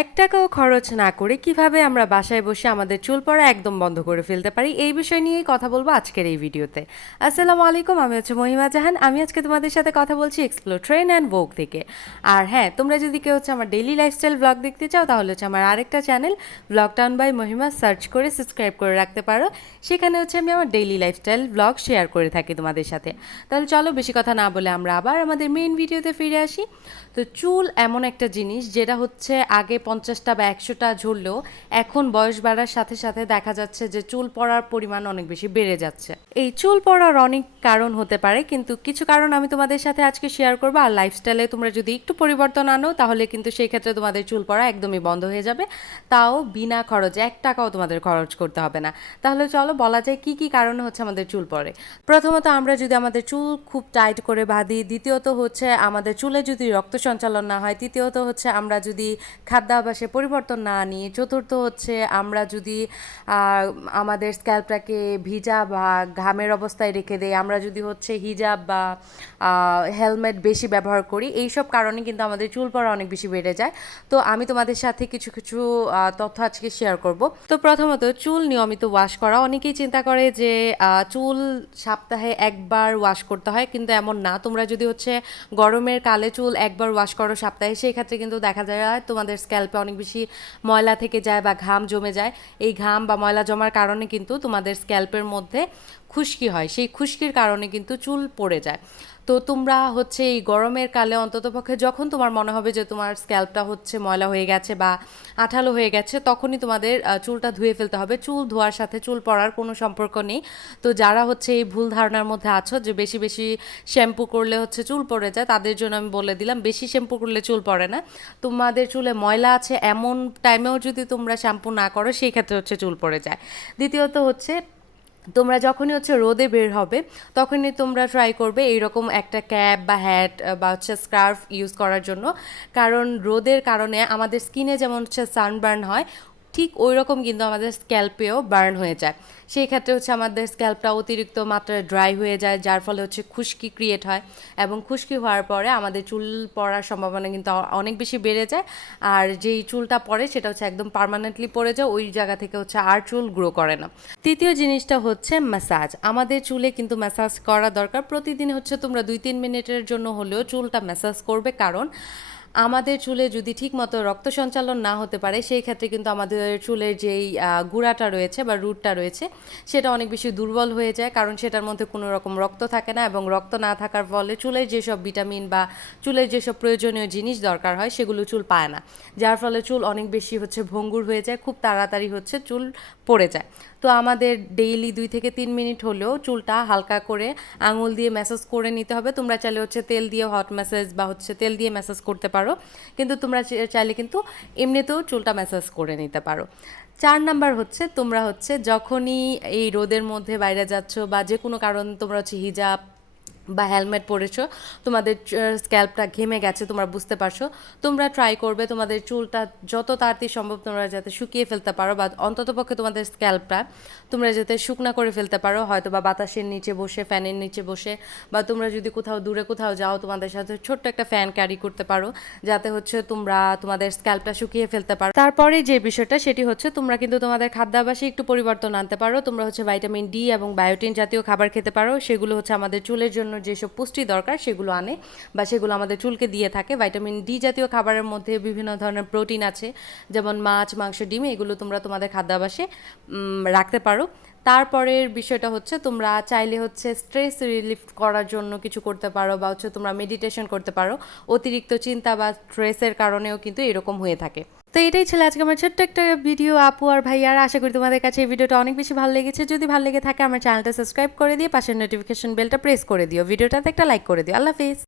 এক টাকাও খরচ না করে কীভাবে আমরা বাসায় বসে আমাদের চুল পড়া একদম বন্ধ করে ফেলতে পারি, এই বিষয় নিয়েই কথা বলব আজকের এই ভিডিওতে। আসসালামু আলাইকুম, আমি হচ্ছে মহিমা জাহান। আমি আজকে তোমাদের সাথে কথা বলছি এক্সপ্লোর ট্রেন অ্যান্ড ভোগ থেকে। আর হ্যাঁ তোমরা যদি কেউ হচ্ছে আমার ডেইলি লাইফস্টাইল ব্লগ দেখতে চাও, তাহলে হচ্ছে আমার আরেকটা channel blog town by Mahima search করে সাবস্ক্রাইব করে রাখতে পারো। সেখানে হচ্ছে আমি আমার ডেইলি লাইফস্টাইল ব্লগ শেয়ার করে থাকি তোমাদের সাথে। তাহলে চলো বেশি কথা না বলে আমরা আবার আমাদের মেইন ভিডিওতে ফিরে আসি। তো চুল এমন একটা জিনিস, যেটা হচ্ছে আগে পঞ্চাশটা বা একশোটা ঝরলেও এখন বয়স বাড়ার সাথে সাথে দেখা যাচ্ছে যে চুল পড়ার পরিমাণ অনেক বেশি বেড়ে যাচ্ছে। এই চুল পড়ার অনেক কারণ হতে পারে, কিন্তু কিছু কারণ আমি তোমাদের সাথে আজকে শেয়ার করব। আর লাইফস্টাইলে তোমরা যদি একটু পরিবর্তন আনো, তাহলে কিন্তু সেই ক্ষেত্রে তোমাদের চুল পড়া একদমই বন্ধ হয়ে যাবে। তাও বিনা খরচে, এক টাকাও তোমাদের খরচ করতে হবে না। তাহলে চলো বলা যায় কি কি কারণে হচ্ছে আমাদের চুল পড়ে। প্রথমত আমরা যদি আমাদের চুল খুব টাইট করে বাঁধি, দ্বিতীয়ত হচ্ছে আমাদের চুলে যদি রক্ত সঞ্চালন না হয়, তৃতীয়ত হচ্ছে আমরা যদি খাদ্যাভ্যাসে পরিবর্তন না আনি চতুর্থ হচ্ছে আমরা যদি আমাদের স্ক্যাল্পটাকে ভিজা বা ঘামের অবস্থায় রেখে দেই, আমরা যদি হচ্ছে হিজাব বা হেলমেট বেশি ব্যবহার করি, এইসব কারণে কিন্তু আমাদের চুল পড়া অনেক বেশি বেড়ে যায়। তো আমি তোমাদের সাথে কিছু কিছু তথ্য আজকে শেয়ার করব। তো প্রথমত চুল নিয়মিত ওয়াশ করা, অনেকেই চিন্তা করে যে চুল সপ্তাহে একবার ওয়াশ করতে হয়, কিন্তু এমন না। তোমরা যদি হচ্ছে গরমের কালে চুল একবার ওয়াশ করো সপ্তাহে সেই ক্ষেত্রে কিন্তু দেখা যায় তোমাদের স্ক্যাল্পে অনেক বেশি ময়লা থেকে যায় বা ঘাম জমে যায়। এই ঘাম বা ময়লা জমার কারণে কিন্তু তোমাদের স্ক্যাল্পের মধ্যে খুশকি হয়। সেই খুশকির কারণে কিন্তু চুল পড়ে যায়। তো তোমরা হচ্ছে এই গরমের কালে অন্ততপক্ষে যখন তোমার মনে হবে যে তোমার স্ক্যাল্পটা হচ্ছে ময়লা হয়ে গেছে বা আঠালো হয়ে গেছে, তখনই তোমাদের চুলটা ধুয়ে ফেলতে হবে। চুল ধোয়ার সাথে চুল পড়ার কোনো সম্পর্ক নেই। তো যারা হচ্ছে এই ভুল ধারণার মধ্যে আছো যে বেশি বেশি শ্যাম্পু করলে হচ্ছে চুল পড়ে যায়, তাদের জন্য আমি বলে দিলাম, বেশি শ্যাম্পু করলে চুল পড়ে না। তোমাদের চুলে ময়লা আছে এমন টাইমেও যদি তোমরা শ্যাম্পু না করো, সেই ক্ষেত্রে হচ্ছে চুল পড়ে যায়। দ্বিতীয়ত হচ্ছে তোমরা যখনই হচ্ছে রোদে বের হবে, তখনই তোমরা ট্রাই করবে এইরকম একটা ক্যাপ বা হ্যাট বা হচ্ছে স্কার্ফ ইউজ করার জন্য। কারণ রোদের কারণে আমাদের স্কিনে যেমন হচ্ছে সানবার্ন হয় ঠিক ওই রকম কিন্তু আমাদের স্ক্যাল্পেও বার্ন হয়ে যায়। সেই ক্ষেত্রে হচ্ছে আমাদের স্ক্যাল্পটা অতিরিক্ত মাত্রায় ড্রাই হয়ে যায়, যার ফলে হচ্ছে খুশকি ক্রিয়েট হয় এবং খুশকি হওয়ার পরে আমাদের চুল পড়ার সম্ভাবনা কিন্তু অনেক বেশি বেড়ে যায়। আর যেই চুলটা পড়ে সেটা হচ্ছে একদম পারমানেন্টলি পড়ে যায়, ওই জায়গা থেকে হচ্ছে আর চুল গ্রো করে না। তৃতীয় জিনিসটা হচ্ছে ম্যাসাজ আমাদের চুলে কিন্তু ম্যাসাজ করা দরকার। প্রতিদিন হচ্ছে তোমরা দুই তিন মিনিটের জন্য হলেও চুলটা ম্যাসাজ করবে। কারণ আমাদের চুলে যদি ঠিকমতো রক্ত সঞ্চালন না হতে পারে, সেই ক্ষেত্রে কিন্তু আমাদের চুলের যেই গুঁড়াটা রয়েছে বা রুটটা রয়েছে, সেটা অনেক বেশি দুর্বল হয়ে যায়। কারণ সেটার মধ্যে কোনো রকম রক্ত থাকে না এবং রক্ত না থাকার ফলে চুলের যেসব ভিটামিন বা চুলের যেসব প্রয়োজনীয় জিনিস দরকার হয়, সেগুলো চুল পায় না। যার ফলে চুল অনেক বেশি হচ্ছে ভঙ্গুর হয়ে যায়, খুব তাড়াতাড়ি হচ্ছে চুল পড়ে যায়। তো আমাদের ডেইলি দুই থেকে তিন মিনিট হলেও চুলটা হালকা করে আঙুল দিয়ে ম্যাসাজ করে নিতে হবে। তোমরা চাইলে হচ্ছে তেল দিয়ে হট ম্যাসাজ বা হচ্ছে তেল দিয়ে ম্যাসাজ করতে পারো। কিন্তু তোমরা চাইলে কিন্তু এমনিতেও চুলটা ম্যাসাজ করে নিতে পারো। চার নাম্বার হচ্ছে, তোমরা হচ্ছে যখনই এই রোদের মধ্যে বাইরে যাচ্ছ বা যে কোনো কারণ তোমরা হচ্ছে হিজাব বা হেলমেট পরেছো, তোমাদের স্ক্যাল্পটা ঘেমে গেছে, তোমরা বুঝতে পারছ। তোমরা ট্রাই করবে তোমাদের চুলটা যত তাড়াতাড়ি সম্ভব তোমরা যাতে শুকিয়ে ফেলতে পারো, বা অন্ততপক্ষে তোমাদের স্ক্যাল্পটা তোমরা যাতে শুকনা করে ফেলতে পারো, হয়তো বা বাতাসের নিচে বসে, ফ্যানের নিচে বসে, বা তোমরা যদি কোথাও দূরে কোথাও যাও, তোমাদের সাথে ছোট্ট একটা ফ্যান ক্যারি করতে পারো, যাতে হচ্ছে তোমরা তোমাদের স্ক্যাল্পটা শুকিয়ে ফেলতে পারো। তারপরে যে বিষয়টা, সেটি হচ্ছে তোমরা কিন্তু তোমাদের খাদ্যাভ্যাসে একটু পরিবর্তন আনতে পারো, তোমরা হচ্ছে ভাইটামিন ডি এবং বায়োটিন জাতীয় খাবার খেতে পারো, সেগুলো হচ্ছে আমাদের চুলের জন্য যেসব পুষ্টি দরকার সেগুলো আনে বা সেগুলো আমাদের চুলকে দিয়ে থাকে। ভাইটামিন ডি জাতীয় খাবারের মধ্যে বিভিন্ন ধরনের প্রোটিন আছে। যেমন মাছ, মাংস, ডিম এগুলো তোমরা তোমাদের খাদ্যাভাসে রাখতে পারো। তারপরের বিষয়টা হচ্ছে তোমরা চাইলে হচ্ছে স্ট্রেস রিলিফ করার জন্য কিছু করতে পারো বা হচ্ছে তোমরা মেডিটেশন করতে পারো। অতিরিক্ত চিন্তা বা স্ট্রেসের কারণেও কিন্তু এরকম হয়ে থাকে। তো এটাই ছিল আজকে আমার ছোট্ট একটা ভিডিও আপু আর ভাইয়ার আশা করি তোমাদের কাছে এই ভিডিওটা অনেক বেশি ভালো লেগেছে। যদি ভালো লেগে থাকে, আমার চ্যানেলটা সাবস্ক্রাইব করে দিয়ে পাশের নোটিফিকেশন বেলটা প্রেস করে দিও। ভিডিওটাতে একটা লাইক করে দিও। আল্লাহ হাফিজ।